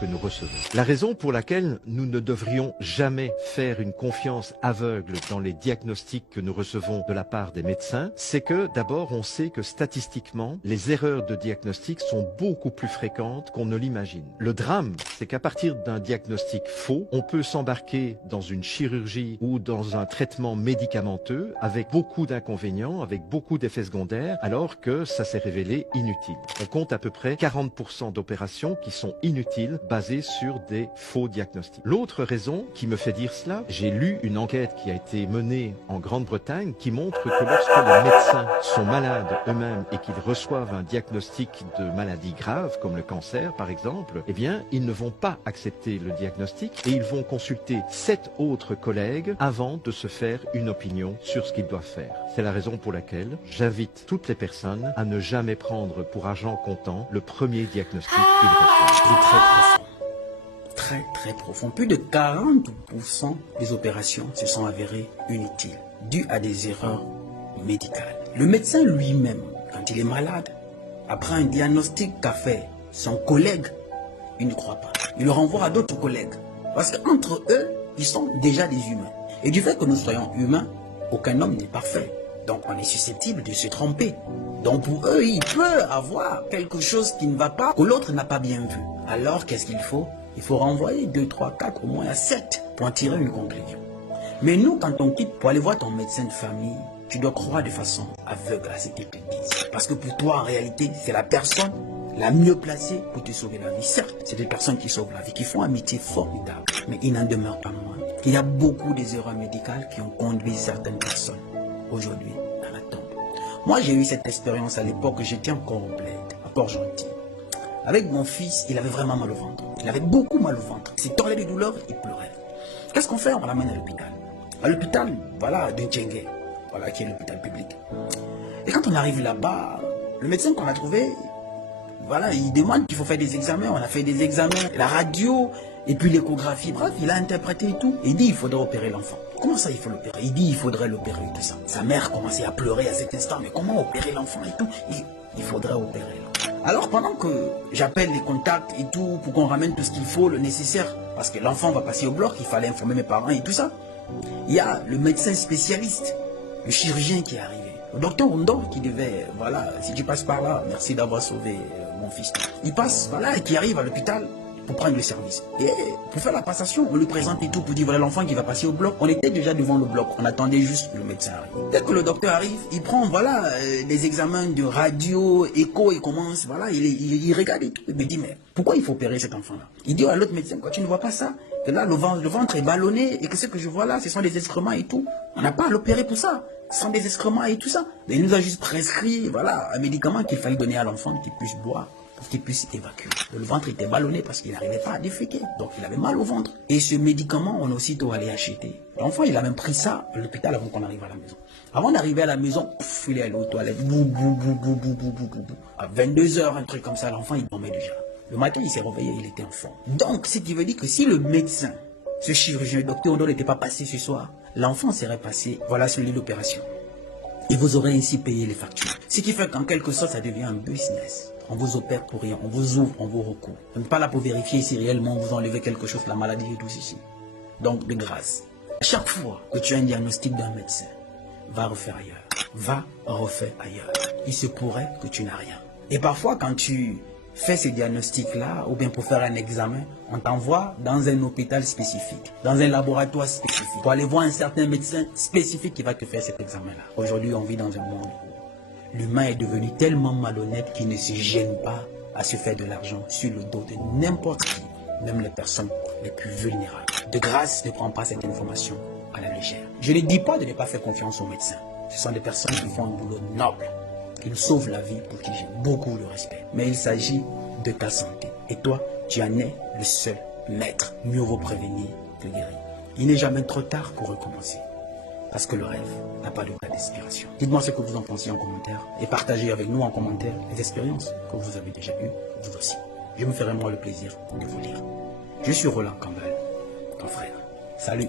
que nous recevons. La raison pour laquelle nous ne devrions jamais faire une confiance aveugle dans les diagnostics que nous recevons de la part des médecins, c'est que d'abord on sait que statistiquement, les erreurs de diagnostic sont beaucoup plus fréquentes qu'on ne l'imagine. Le drame, c'est qu'à partir d'un diagnostic faux, on peut s'embarquer dans une chirurgie ou dans un traitement médicamenteux avec beaucoup d'inconvénients, avec beaucoup d'effets secondaires, alors que ça s'est révélé inutile. On compte à peu près 40% d'opérations qui sont inutiles basées sur des faux diagnostics. L'autre raison qui me fait dire cela, j'ai lu une enquête qui a été menée en Grande-Bretagne qui montre que lorsque les médecins sont malades eux-mêmes et qu'ils reçoivent un diagnostic de maladie grave, comme le cancer par exemple, eh bien, ils ne vont pas accepter le diagnostic et ils vont consulter 7 autres collègues avant de se faire une opinion sur ce qu'ils doivent faire. C'est la raison pour laquelle j'invite toutes les personnes à ne jamais prendre pour argent comptant le premier diagnostic qu'ils reçoivent. C'est très profond. Très profond. Plus de 40% des opérations se sont avérées inutiles, dues à des erreurs médicales. Le médecin lui-même, quand il est malade, après un diagnostic qu'a fait son collègue, il ne croit pas. Il le renvoie à d'autres collègues. Parce qu'entre eux, ils sont déjà des humains. Et du fait que nous soyons humains, aucun homme n'est parfait. Donc on est susceptible de se tromper. Donc pour eux, il peut avoir quelque chose qui ne va pas, que l'autre n'a pas bien vu. Alors qu'est-ce qu'il faut? Il faut renvoyer 2, 3, 4, au moins à 7 pour en tirer une conclusion. Mais nous, quand on quitte pour aller voir ton médecin de famille, tu dois croire de façon aveugle à ce qu'il te dit. Parce que pour toi, en réalité, c'est la personne la mieux placée pour te sauver la vie. Certes, c'est des personnes qui sauvent la vie, qui font un métier formidable. Mais il n'en demeure pas moins qu'il y a beaucoup des erreurs médicales qui ont conduit certaines personnes aujourd'hui dans la tombe. Moi, j'ai eu cette expérience à l'époque, j'étais encore au bled, à Port-Gentil. Avec mon fils, il avait vraiment mal au ventre. Il avait beaucoup mal au ventre. Il s'est tordé de douleur, il pleurait. Qu'est-ce qu'on fait? On l'amène à l'hôpital. À l'hôpital, voilà, de Djengue, voilà, qui est l'hôpital public. Et quand on arrive là-bas, le médecin qu'on a trouvé, voilà, il demande qu'il faut faire des examens. On a fait des examens, la radio, et puis l'échographie. Bref, il a interprété et tout. Il dit il faudrait opérer l'enfant. Comment ça, il faut l'opérer? Il dit il faudrait l'opérer et tout ça. Sa mère commençait à pleurer à cet instant. Mais comment opérer l'enfant et tout? Il faudrait opérer l'enfant. Alors pendant que j'appelle les contacts et tout, pour qu'on ramène tout ce qu'il faut, le nécessaire, parce que l'enfant va passer au bloc, il fallait informer mes parents et tout ça, il y a le médecin spécialiste, le chirurgien qui est arrivé. Le docteur Ondo qui devait, voilà, si tu passes par là, merci d'avoir sauvé mon fils. Il passe, voilà, et qui arrive à l'hôpital pour prendre le service. Et pour faire la passation, on lui présente et tout, pour dire voilà l'enfant qui va passer au bloc. On était déjà devant le bloc, on attendait juste que le médecin arrive. Dès que le docteur arrive, il prend, voilà, des examens de radio, écho, il commence, voilà, il regarde et tout. Il me dit, mais pourquoi il faut opérer cet enfant-là? Il dit à l'autre médecin, quoi, tu ne vois pas ça? Que là, le ventre est ballonné, et que ce que je vois là, ce sont des excréments et tout. On n'a pas à l'opérer pour ça. Ce sont des excréments et tout ça. Mais il nous a juste prescrit, voilà, un médicament qu'il fallait donner à l'enfant qu'il puisse boire, pour qu'il puisse évacuer. Le ventre était ballonné parce qu'il n'arrivait pas à déféquer. Donc il avait mal au ventre. Et ce médicament, on a aussitôt allé acheter. L'enfant, il a même pris ça à l'hôpital avant qu'on arrive à la maison. Avant d'arriver à la maison, il est allé aux toilettes. Bou, bou, bou, bou, bou, bou, bou, bou. À 22 h, un truc comme ça, l'enfant, il dormait déjà. Le matin, il s'est réveillé, il était en forme. Donc, ce qui veut dire que si le médecin, ce chirurgien, le docteur Odo n'était pas passé ce soir, l'enfant serait passé, voilà, sur l'île d'opération. Et vous aurez ainsi payé les factures. Ce qui fait qu'en quelque sorte, ça devient un business. On vous opère pour rien, on vous ouvre, on vous recouvre. On n'est pas là pour vérifier si réellement vous enlevez quelque chose, la maladie et tout ceci. Donc, de grâce, à chaque fois que tu as un diagnostic d'un médecin, va refaire ailleurs. Va refaire ailleurs. Il se pourrait que tu n'as rien. Et parfois, quand tu fais ce diagnostic-là, ou bien pour faire un examen, on t'envoie dans un hôpital spécifique, dans un laboratoire spécifique, pour aller voir un certain médecin spécifique qui va te faire cet examen-là. Aujourd'hui, on vit dans un monde où l'humain est devenu tellement malhonnête qu'il ne se gêne pas à se faire de l'argent sur le dos de n'importe qui, même les personnes les plus vulnérables. De grâce, ne prends pas cette information à la légère. Je ne dis pas de ne pas faire confiance aux médecins. Ce sont des personnes qui font un boulot noble. Ils sauvent la vie pour qui j'ai beaucoup de respect. Mais il s'agit de ta santé. Et toi, tu en es le seul maître. Mieux vaut prévenir que guérir. Il n'est jamais trop tard pour recommencer. Parce que le rêve n'a pas de date d'expiration. Dites-moi ce que vous en pensez en commentaire. Et partagez avec nous en commentaire les expériences que vous avez déjà eues, vous aussi. Je me ferai moi le plaisir de vous lire. Je suis Roland Campbell, ton frère. Salut!